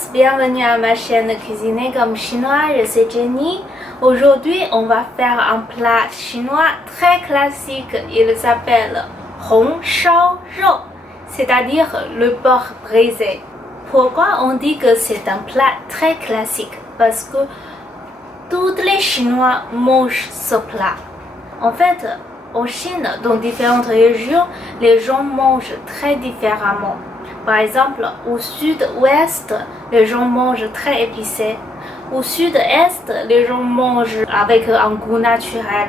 tous, bienvenue à ma chaîne Cuisiner comme chinois, je suis Jenny. Aujourd'hui, on va faire un plat chinois très classique, il s'appelle Hong Shao Rou, c'est-à-dire le porc braisé. Pourquoi on dit que c'est un plat très classique? Parce que tous les Chinois mangent ce plat. En fait, en Chine, dans différentes régions, les gens mangent très différemment. Par exemple, au sud-ouest, les gens mangent très épicé. Au sud-est, les gens mangent avec un goût naturel.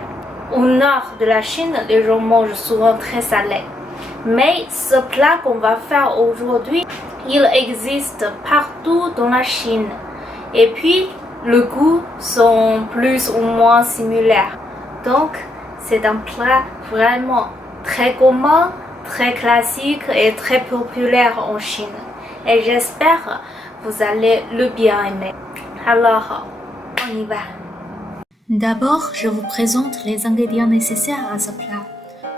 Au nord de la Chine, les gens mangent souvent très salé. Mais ce plat qu'on va faire aujourd'hui, il existe partout dans la Chine. Et puis, le goût sont plus ou moins similaires. Donc, c'est un plat vraiment très commun, très classique et très populaire en Chine. Et j'espère que vous allez le bien aimer. Alors, on y va. D'abord, je vous présente les ingrédients nécessaires à ce plat.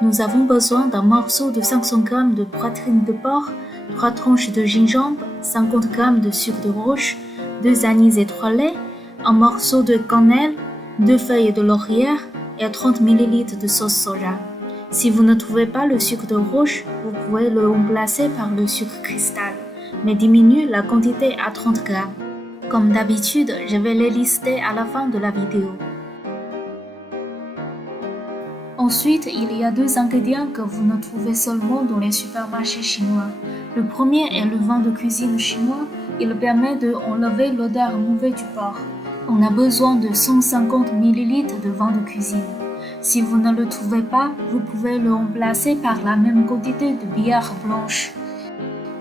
Nous avons besoin d'un morceau de 500 g de poitrine de porc, 3 tranches de gingembre, 50 g de sucre de roche, 2 anis et 3 laits, un morceau de cannelle, 2 feuilles de laurier et 30 ml de sauce soja. Si vous ne trouvez pas le sucre de roche, vous pouvez le remplacer par le sucre cristal, mais diminue la quantité à 30 g. Comme d'habitude, je vais les lister à la fin de la vidéo. Ensuite, il y a 2 ingrédients que vous ne trouvez seulement dans les supermarchés chinois. Le premier est le vin de cuisine chinois. Il permet d'enlever l'odeur mauvaise du porc. On a besoin de 150 ml de vin de cuisine. Si vous ne le trouvez pas, vous pouvez le remplacer par la même quantité de bière blanche.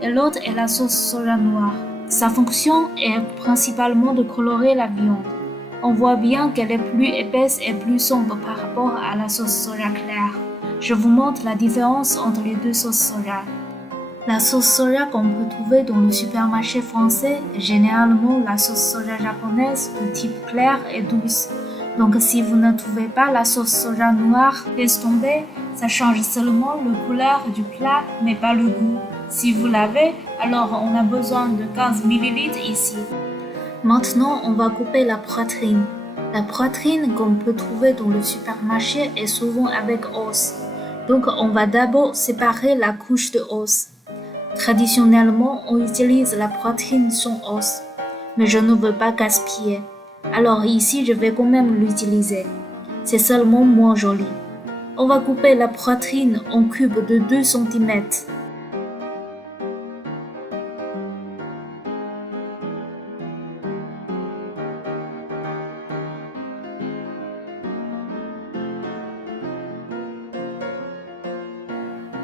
Et l'autre est la sauce soja noire. Sa fonction est principalement de colorer la viande. On voit bien qu'elle est plus épaisse et plus sombre par rapport à la sauce soja claire. Je vous montre la différence entre les deux sauces soja. La sauce soja qu'on peut trouver dans le supermarché français est généralement la sauce soja japonaise de type clair et douce. Donc si vous ne trouvez pas la sauce soja noire, laisse tomber, ça change seulement la couleur du plat mais pas le goût. Si vous l'avez, alors on a besoin de 15 ml ici. Maintenant, on va couper la poitrine. La poitrine qu'on peut trouver dans le supermarché est souvent avec os. Donc on va d'abord séparer la couche de os. Traditionnellement, on utilise la poitrine sans os, mais je ne veux pas gaspiller. Alors ici, je vais quand même l'utiliser. C'est seulement moins joli. On va couper la poitrine en cubes de 2 cm.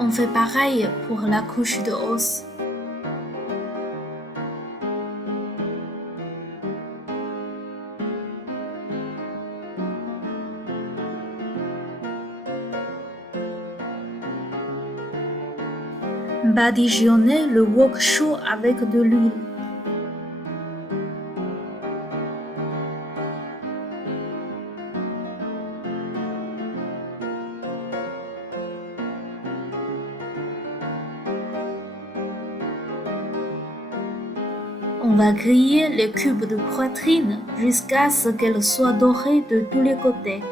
On fait pareil pour la couche de os. Badigeonnez le wok chaud avec de l'huile. On va griller les cubes de poitrine jusqu'à ce qu'elles soient dorées de tous les côtés.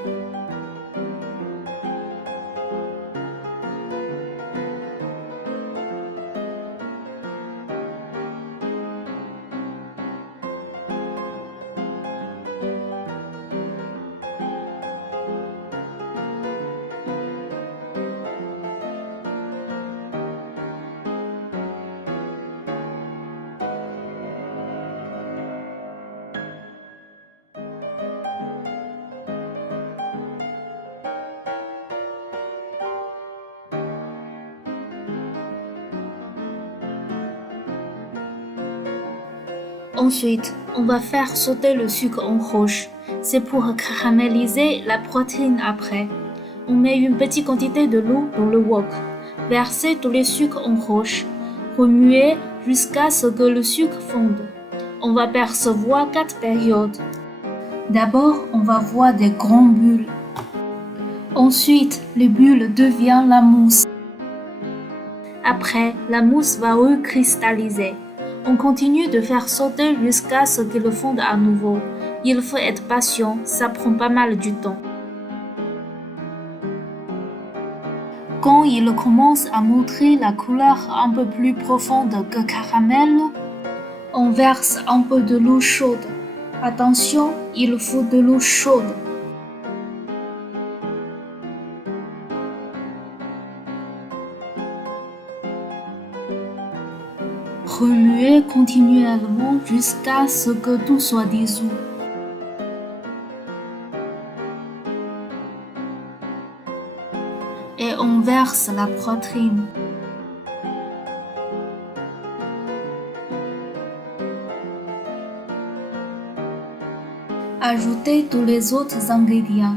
Ensuite, on va faire sauter le sucre en roche. C'est pour caraméliser la poitrine après. On met une petite quantité de l'eau dans le wok. Versez tous les sucres en roche. Remuez jusqu'à ce que le sucre fonde. On va percevoir 4 périodes. D'abord, on va voir des grandes bulles. Ensuite, les bulles deviennent la mousse. Après, la mousse va recristalliser. On continue de faire sauter jusqu'à ce qu'ils le fondent à nouveau. Il faut être patient, ça prend pas mal du temps. Quand il commence à montrer la couleur un peu plus profonde que caramel, on verse un peu de l'eau chaude. Attention, il faut de l'eau chaude. Remuer continuellement jusqu'à ce que tout soit dissous. Et on verse la poitrine. Ajoutez tous les autres ingrédients.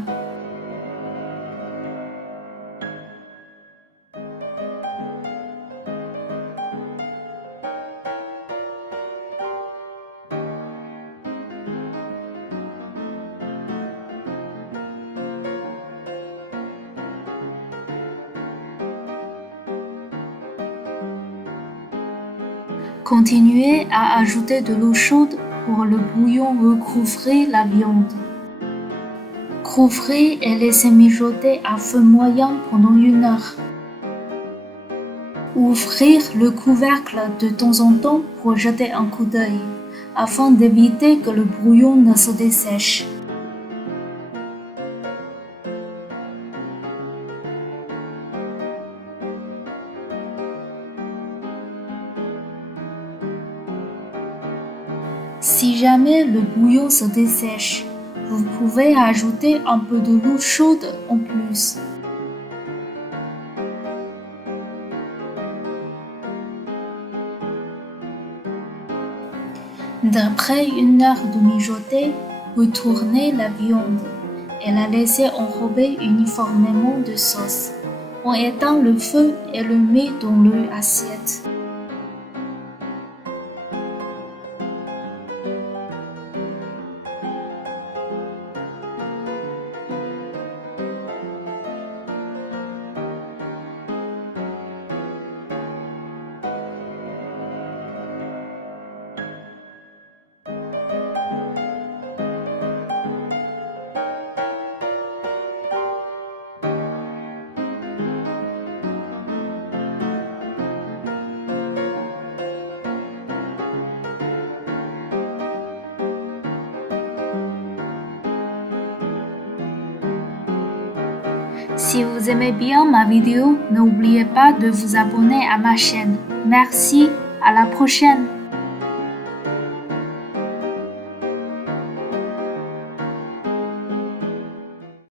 Continuez à ajouter de l'eau chaude pour le bouillon recouvrir la viande. Couvrez et laissez mijoter à feu moyen pendant 1 heure. Ouvrir le couvercle de temps en temps pour jeter un coup d'œil, afin d'éviter que le bouillon ne se dessèche. Si jamais le bouillon se dessèche, vous pouvez ajouter un peu de l'eau chaude en plus. D'après 1 heure de mijoter, retournez la viande et la laissez enrober uniformément de sauce. On éteint le feu et le met dans l'assiette. Si vous aimez bien ma vidéo, n'oubliez pas de vous abonner à ma chaîne. Merci, à la prochaine!